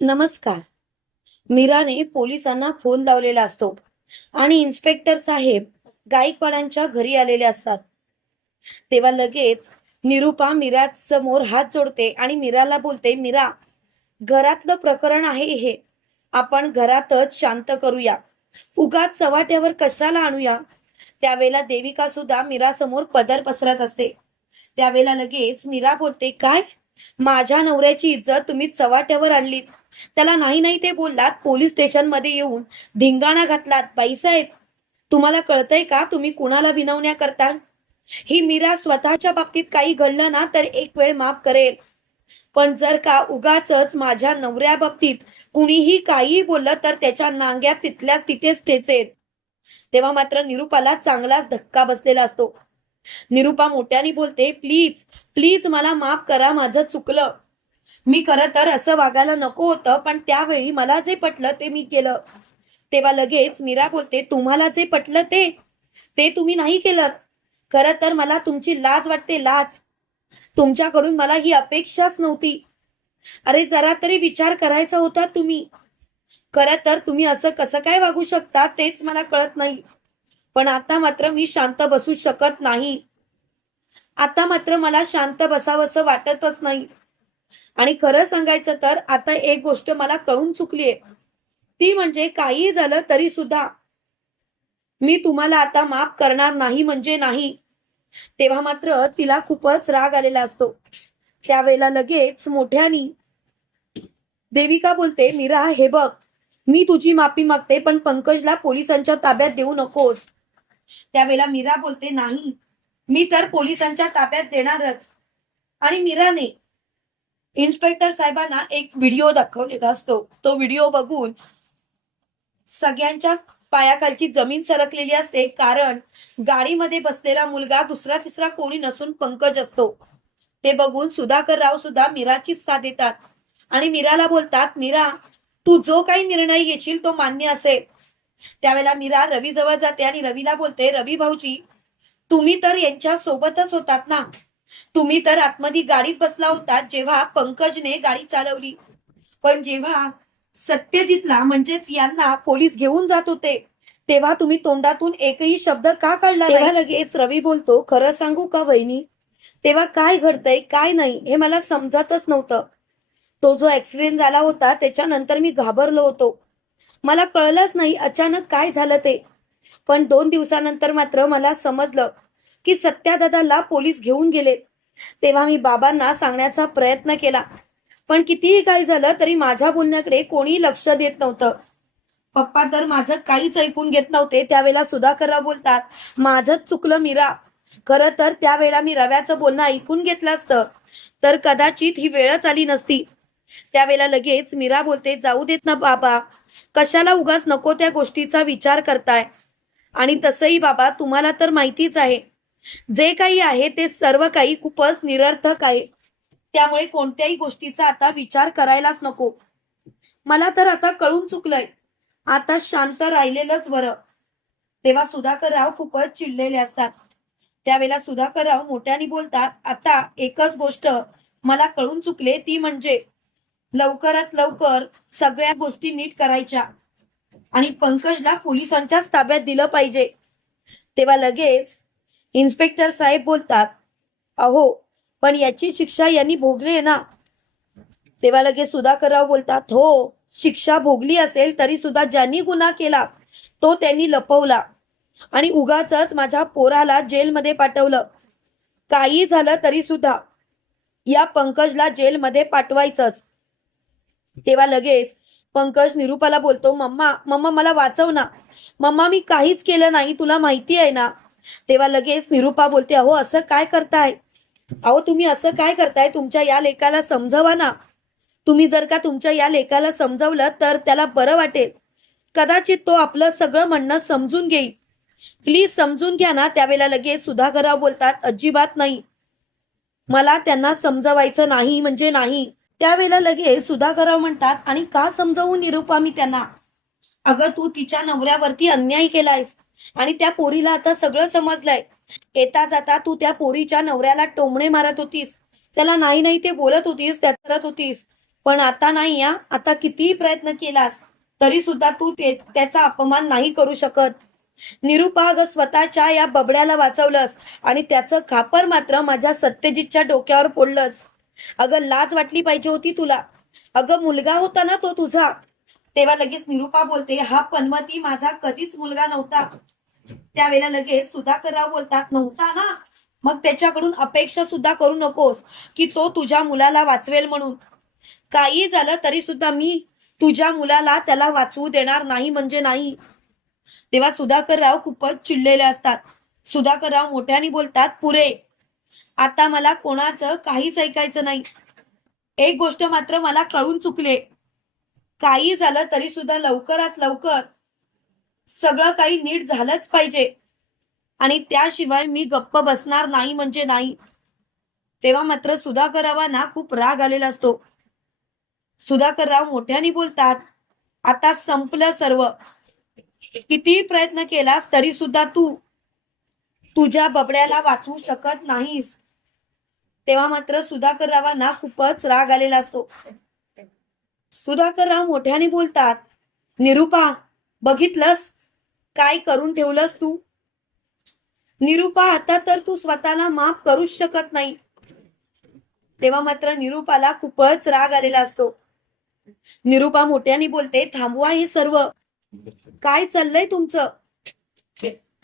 नमस्कार. मीराने पोलिसांना फोन लावलेला असतो आणि इन्स्पेक्टर साहेब गायकवाडांच्या घरी आलेले असतात. तेव्हा लगेच निरुपा मीरा समोर हात जोडते आणि मीराला बोलते मीरा घरातलं प्रकरण आहे हे. आपण घरातच शांत करूया. उगाच चव्हाट्यावर कशाला आणूया? त्यावेळेला देविका सुद्धा मीरा समोर पदर पसरत असते. त्यावेळेला लगेच मीरा बोलते काय? माझ्या नवऱ्याची इज्जत तुम्ही चव्हाट्यावर आणलीत. त्याला नाही नाही ते बोललात पोलीस स्टेशनमध्ये येऊन धिंगाणा घातलात. बाईसाहेब तुम्हाला कळतंय का तुम्ही कुणाला विनवण्या करता ही मीरा स्वतःच्या बाबतीत काही घडलं ना तर एक वेळ माफ करेल. पण जर का उगाच माझ्या नवऱ्या बाबतीत कुणीही काहीही बोललं तर त्याच्या नांग्या तिथल्या तिथेच ठेचेल. तेव्हा मात्र निरुपाला चांगलाच धक्का बसलेला असतो. निरुपा मोठ्याने बोलते प्लीज प्लीज मला माफ करा माझं चुकलं. मी खरं तर असं वागायला नको होतं पण त्यावेळी मला जे पटलं ते मी केलं. तेव्हा लगेच मीरा बोलते तुम्हाला जे पटलं ते ते तुम्ही नाही केलं. खरं तर मला तुमची लाज वाटते लाज. तुमच्याकडून मला ही अपेक्षाच नव्हती. अरे जरा तरी विचार करायचा होता तुम्ही. खरं तर तुम्ही असं कसं काय वागू शकता तेच मला कळत नाही. पण आता मात्र मी शांत बसू शकत नाही. आता मात्र मला शांत बसावंसं वाटतच नाही. आणि खरं सांगायचं तर आता एक गोष्ट मला कळून चुकलीये ती म्हणजे काही झालं तरी सुद्धा मी तुम्हाला आता माफ करणार नाही म्हणजे नाही. तेव्हा मात्र तिला खूपच राग आलेला असतो. त्यावेळेला लगेच मोठ्यानी देविका बोलते मीरा हे बघ मी तुझी माफी मागते पण पंकजला पोलिसांच्या ताब्यात देऊ नकोस. त्यावेळेला मीरा बोलते नाही मी तर पोलिसांच्या ताब्यात देणारच. आणि मीराने इन्स्पेक्टर साहेबांना एक व्हिडिओ दाखवलेला असतो. तो व्हिडिओ बघून सगळ्यांच्या पायाखालची जमीन सरकलेली असते. कारण गाडीमध्ये बसलेला मुलगा दुसरा तिसरा कोणी नसून पंकज असतो. ते बघून सुधाकर राव सुद्धा मीराचीच साथ देतात. आणि मीराला बोलतात मीरा तू जो काही निर्णय घेशील तो मान्य असेल. त्यावेळेला मीरा रवी जवळ जाते आणि रवीला बोलते रवी भाऊजी तुम्ही तर यांच्या सोबतच होतात ना? तुम्ही तर आतमध्ये गाडीत बसला होता जेव्हा पंकजने गाडी चालवली. पण जेव्हा सत्यजितला म्हणजेच यांना पोलीस घेऊन जात होते तेव्हा तुम्ही तोंडातून एकही शब्द का काढला तेव्हा लगेच रवी बोलतो खरं सांगू का वहिनी? तेव्हा काय घडतंय काय नाही हे मला समजतच नव्हतं. तो जो ऍक्सिडेंट झाला होता त्याच्यानंतर मी घाबरलो होतो. मला कळलंच नाही अचानक काय झालं ते. पण दोन दिवसानंतर मात्र मला समजलं की सत्यादादाला पोलीस घेऊन गेले. तेव्हा मी बाबांना सांगण्याचा प्रयत्न केला. पण कितीही काय झालं तरी माझ्या बोलण्याकडे कोणी लक्ष देत नव्हतं. पप्पा तर माझं काहीच ऐकून घेत नव्हते. त्यावेळेला सुधाकरराव बोलतात माझंच चुकलं मीरा. खरं तर त्यावेळेला मी रव्याचं बोलणं ऐकून घेतलं असतं. तर कदाचित ही वेळच आली नसती. त्यावेळेला लगेच मीरा बोलते जाऊ देत ना बाबा. कशाला उगाच नको त्या गोष्टीचा विचार करताय. आणि तसंही बाबा तुम्हाला तर माहितीच आहे. जे काही आहे ते सर्व काही खूपच निरर्थक आहे. त्यामुळे कोणत्याही गोष्टीचा आता विचार करायलाच नको. मला तर आता कळून चुकलंय. आता शांत राहिलेलंच बरं. तेव्हा सुधाकरराव खूपच चिडलेले असतात. त्यावेळेला सुधाकरराव मोठ्याने बोलतात आता एकच गोष्ट मला कळून चुकले ती म्हणजे लवकरात लवकर सगळ्या गोष्टी नीट करायच्या आणि पंकजला पोलिसांच्याच ताब्यात दिलं पाहिजे. तेव्हा लगेच इन्स्पेक्टर साहेब बोलतात अहो पण याची शिक्षा यांनी भोगली आहे ना. तेव्हा लगेच सुधाकरराव बोलतात हो शिक्षा भोगली असेल तरी सुद्धा ज्यांनी गुन्हा केला तो त्यांनी लपवला आणि उगाच माझ्या पोराला जेलमध्ये पाठवलं. काही झालं तरी सुद्धा या पंकजला जेलमध्ये पाठवायचंच. तेव्हा लगेच पंकज निरुपाला बोलतो मम्मा मम्मा मला वाचव ना. मम्मा मी काहीच केलं नाही तुला माहिती आहे ना. तेव्हा लगेच निरुपा बोलते अहो असं काय करताय? अहो तुम्ही असं काय करताय? तुमच्या या लेखाला समजवा ना. तुम्ही जर का तुमच्या या लेखाला समजवलं तर त्याला बरं वाटेल. कदाचित तो आपलं सगळं म्हणणं समजून घेईल. प्लीज समजून घ्या ना. त्यावेळेला लगेच सुधाकरराव बोलतात अजिबात नाही. मला त्यांना समजवायचं नाही म्हणजे नाही. त्यावेळेला लगेच सुधाकरराव म्हणतात आणि का समजावू निरुपा मी त्यांना? अगं तू तिच्या नवऱ्यावरती अन्याय केलायस. आणि त्या पोरीला आता सगळं समजलंय. येता जाता तू त्या पोरीच्या नवऱ्याला टोमणे मारत होतीस. त्याला नाही नाही ते बोलत होतीस त्या करत होतीस. पण आता नाही या आता कितीही प्रयत्न केलास तरी सुद्धा तू त्याचा अपमान नाही करू शकत. निरुपा स्वतःच्या या बबड्याला वाचवलंस आणि त्याचं खापर मात्र माझ्या सत्यजितच्या डोक्यावर पडलंस अगं लाज वाटली पाहिजे होती तुला. अगं मुलगा होता ना तो तुझा. तेव्हा लगेच निरुपा बोलते हा पनमती माझा कधीच मुलगा नव्हता. त्यावेळेला लगेच सुधाकरराव बोलतात नव्हता ना? मग त्याच्याकडून अपेक्षा सुद्धा करू नकोस की तो तुझ्या मुलाला वाचवेल म्हणून. काही झालं तरी सुद्धा मी तुझ्या मुलाला त्याला वाचवू देणार नाही म्हणजे नाही. तेव्हा सुधाकरराव खूपच चिडलेले असतात. सुधाकरराव मोठ्याने बोलतात पुरे आता मला कोणाचं काहीच ऐकायचं नाही. एक गोष्ट मात्र मला कळून चुकले काही झालं तरी सुद्धा लवकरात लवकर सगळं काही नीट झालंच पाहिजे. आणि त्याशिवाय मी गप्प बसणार नाही म्हणजे नाही. तेव्हा मात्र सुधाकररावांना खूप राग आलेला असतो. सुधाकरराव मोठ्याने बोलतात आता संपलं सर्व. कितीही प्रयत्न केलास तरी सुद्धा तू तुझ्या बबड्याला वाचवू शकत नाहीस. तेव्हा मात्र सुधाकररावांना खूपच राग आलेला असतो. सुधाकरराव मोठ्याने बोलतात निरुपा बघितलंस? काय करून ठेवलंस तू? निरुपा आता तर तू स्वतःला माफ करूच शकत नाही. तेव्हा मात्र निरुपाला खूपच राग आलेला असतो. निरुपा मोठ्याने बोलते थांबवा हे सर्व. काय चाललंय तुमचं?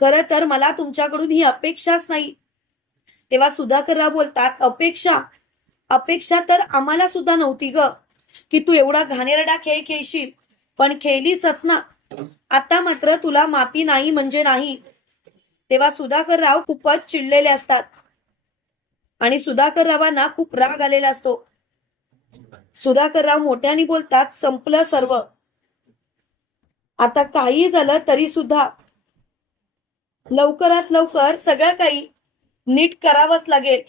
खर तर मला तुमच्याकडून ही अपेक्षाच नाही. तेव्हा सुधाकरराव बोलतात अपेक्षा? अपेक्षा तर आम्हाला सुद्धा नव्हती ग. की तू एवढा घाणेरडा खेळ खेळशील पण खेळलीसच ना. आता मात्र तुला माफी नाही म्हणजे नाही. तेव्हा सुधाकरराव खूपच चिडलेले असतात. आणि सुधाकररावांना खूप राग आलेला असतो. सुधाकरराव मोठ्याने बोलतात संपलं सर्व. आता काही झालं तरी सुद्धा. लवकरात लवकर सगळं काही नीट करावंच लागेल.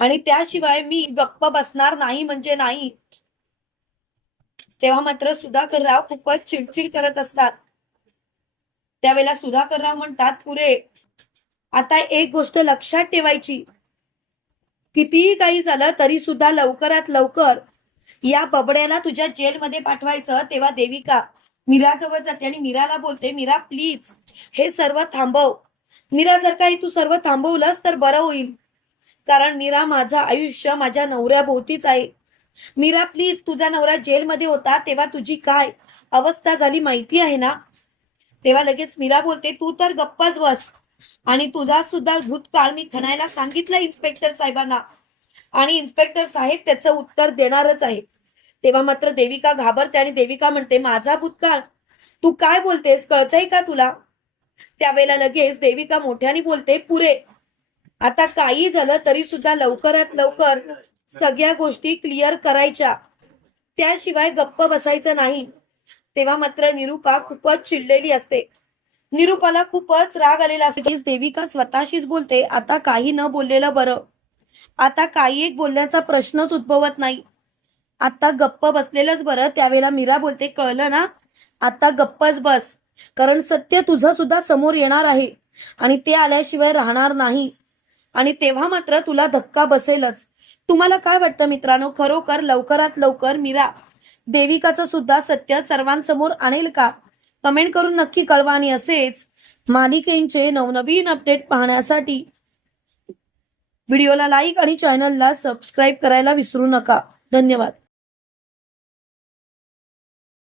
आणि त्याशिवाय मी गप्प बसणार नाही म्हणजे नाही. तेव्हा मात्र सुधाकरराव खूपच चिडचिड करत असतात. त्यावेळेला सुधाकरराव म्हणतात पुरे आता एक गोष्ट लक्षात ठेवायची. कितीही काही झालं तरी सुद्धा लवकरात लवकर या बबड्याला तुझ्या जेलमध्ये पाठवायचं तेव्हा देविका मीराजवळ जाते आणि मीराला बोलते मीरा प्लीज हे सर्व थांबव. मीरा जर काही तू सर्व थांबवलंस तर बरं होईल. कारण मीरा माझं आयुष्य माझ्या नवऱ्याभोवतीच आहे. मीरा प्लीज तुझा नवरा जेलमध्ये होता तेव्हा तुझी काय अवस्था झाली माहिती आहे ना? तेव्हा लगेच मीरा बोलते तू तर गप्पाच बस. आणि तुझा सुद्धा भूतकाळ मी खणायला सांगितलं इन्स्पेक्टर साहेबांना. आणि इन्स्पेक्टर साहेब त्याचं उत्तर देणारच आहे तेव्हा मात्र देविका घाबरते आणि देविका म्हणते माझा भूतकाळ? तू काय बोलतेस? कळतंय का तुला? त्यावेळेला लगेच देविका मोठ्याने बोलते पुरे आता काही झालं तरी सुद्धा लवकरात लवकर सगळ्या गोष्टी क्लिअर करायच्या. त्याशिवाय गप्प बसायचं नाही. तेव्हा मात्र निरुपा खूपच चिडलेली असते. निरुपाला खूपच राग आलेला असते. देविका स्वतःशीच बोलते. आता काही न बोललेलं बरं. आता काही एक बोलण्याचा प्रश्नच उद्भवत नाही. आता गप्प बसलेलंच बरं. त्यावेळेला मीरा बोलते कळलं ना? आता गप्पच बस. कारण सत्य तुझं सुद्धा समोर येणार आहे. आणि ते आल्याशिवाय राहणार नाही. आणि तेव्हा मात्र तुला धक्का बसेलच. तुम्हाला काय वाटतं मित्रांनो? खरोखर लवकरात लवकर मीरा देविकाचं सुद्धा सत्य सर्वांसमोर आणेल का? कमेंट करून नक्की कळवा आणि असेच मालिकेंचे नवनवीन अपडेट पाहण्यासाठी व्हिडिओला लाईक आणि चॅनलला सबस्क्राईब करायला विसरू नका. धन्यवाद.